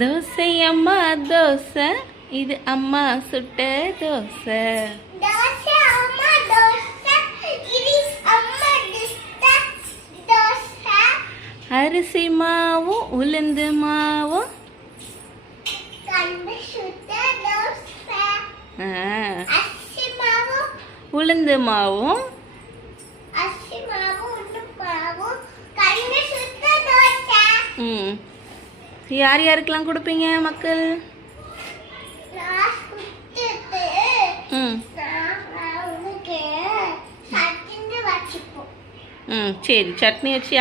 தோசை அம்மா தோசை, இது அம்மா சுட்ட தோசை. அரிசி மாவும் உளுந்து மாவும் உளுந்து மாவும் யார் யாருக்கெல்லாம் கொடுப்பீங்க மக்கள்? சரி, சட்னி வச்சு